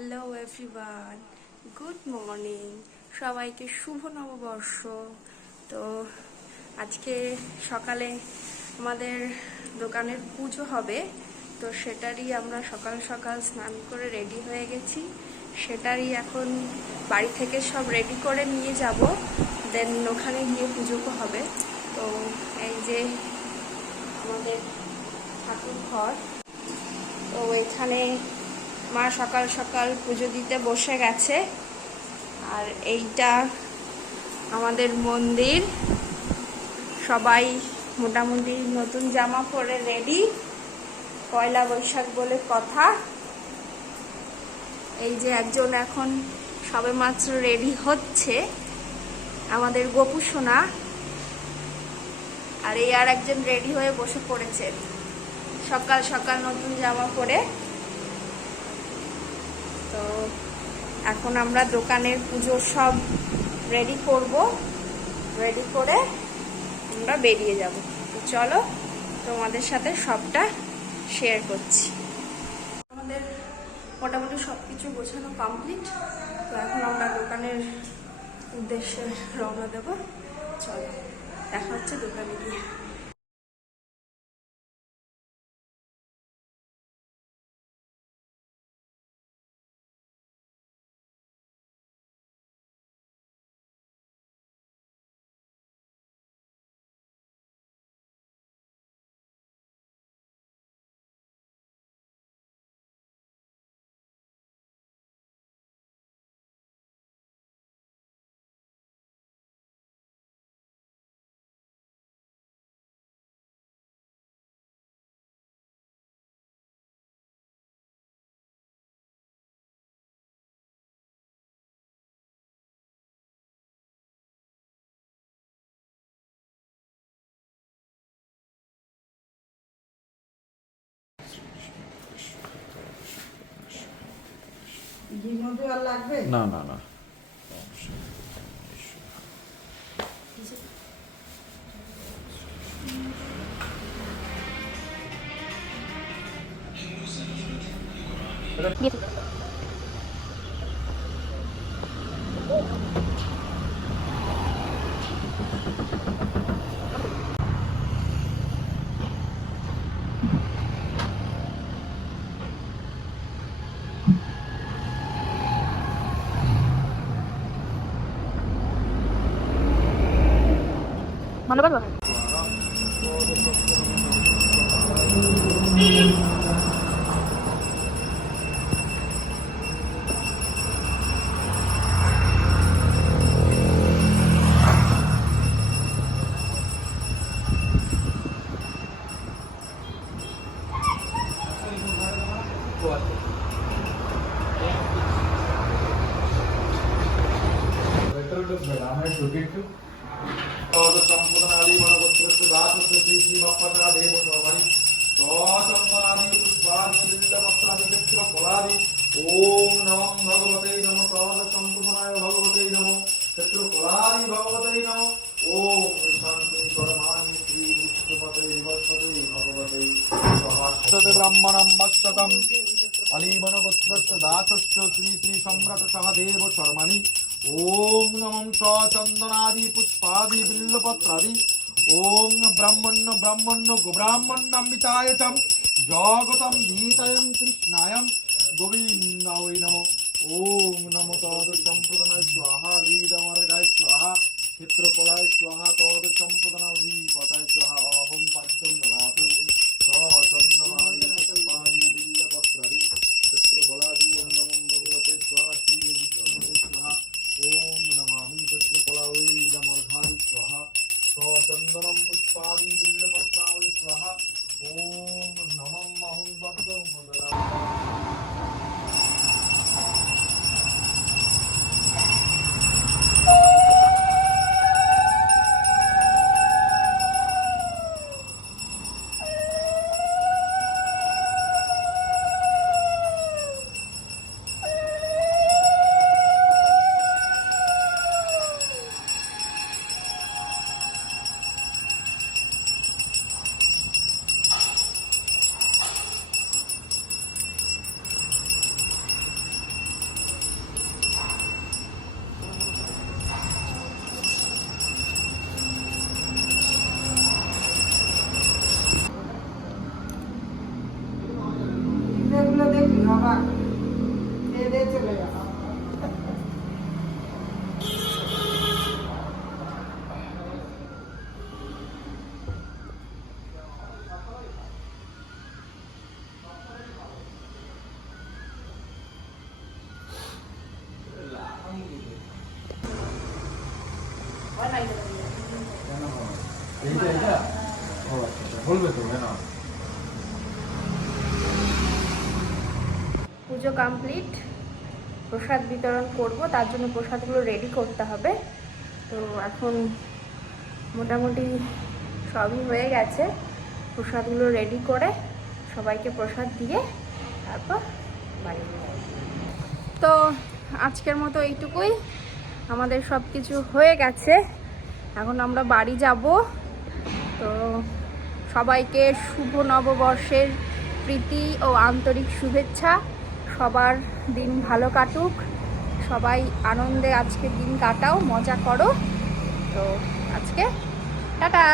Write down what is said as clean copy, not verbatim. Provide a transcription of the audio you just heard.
Hello everyone, good morning. সবাইকে শুভ নববর্ষ। তো আজকে সকালে আমাদের দোকানের পুজো হবে, তো সেটারই আমরা সকাল সকাল স্নান করে রেডি হয়ে গেছি। সেটারই এখন বাড়ি থেকে সব রেডি করে নিয়ে যাব, দেন ওখানে গিয়ে পুজো হবে। তো এই যে আমাদের ঠাকুর ঘর, তো এখানে মা সকাল সকাল পুজো দিতে বসে গেছে। আর এইটা আমাদের মন্দির, সবাই মোটামুটি নতুন জামা পরে রেডি, পয়লা বৈশাখ বলে কথা। এই যে একজন এখন সবেমাত্র রেডি হচ্ছে, আমাদের গোপু সোনা। আর এই আর একজন রেডি হয়ে বসে পড়েছে সকাল সকাল নতুন জামা পরে। তো এখন আমরা দোকানের পুজোর সব রেডি করব, রেডি করে আমরা বেরিয়ে যাব। তো চলো তোমাদের সাথে সবটা শেয়ার করছি। আমাদের মোটামুটি সব কিছু গোছানো কমপ্লিট। তো এখন আমরা দোকানের উদ্দেশ্যে রওনা দেব। চলো দেখা হচ্ছে দোকানে গিয়ে। না না না, মনে পারবো ओम नमः भगवते नमः प्रवद संपूर्णाय भगवते नमः चतुर्कलारि भगवते नमः ओम शांति परमानि श्री विष्णुपते विवस्वते भगवते सहस्रते ब्राह्मणं मस्तकम् अलीवन गोत्रस्य दासस्य श्री श्री सम्राट सहदेव शर्माणि ओम नमः चंदनादि पुष्पादि बिल्लपत्रादि ओम ब्राह्मण्य ब्राह्मण्य गोब्राह्मण्यमिताय च जगतं धीतयं कृष्णायं गोविंदाय नमो ओम नमो तद संप्रदाय स्वाहा हृदमर्गाय स्वाहा क्षेत्रकलाय स्वाहा तद संप्रदाय हृपताय स्वाहा अहं पाद्यं ददातु सचन्दनादि पुष्पादि बिल्लपत्रादि क्षेत्रकलादि ओम नमो भगवते स्वाहा श्री विष्णुवे स्वाहा ओम नमामि क्षेत्रकलाय हृदमर्गाय स्वाहा सचन्दनं पुष्पादि बिल्लपत्राय स्वाहा ओम नमः अहं पाद्यं ददातु। বলবে তো না? পুজো কমপ্লিট, প্রসাদ বিতরণ করব, তার জন্য প্রসাদগুলো রেডি করতে হবে। তো এখন মোটামুটি সবই হয়ে গেছে, প্রসাদগুলো রেডি করে সবাইকে প্রসাদ দিয়ে তারপর বাড়ি যাবো। তো আজকের মতো এইটুকুই, আমাদের সব কিছু হয়ে গেছে, এখন আমরা বাড়ি যাব। তো সবাইকে শুভ নববর্ষের প্রীতি ও আন্তরিক শুভেচ্ছা। সবার দিন ভালো কাটুক, সবাই আনন্দে আজকে দিন কাটাও, মজা করো। তো আজকে টাটা।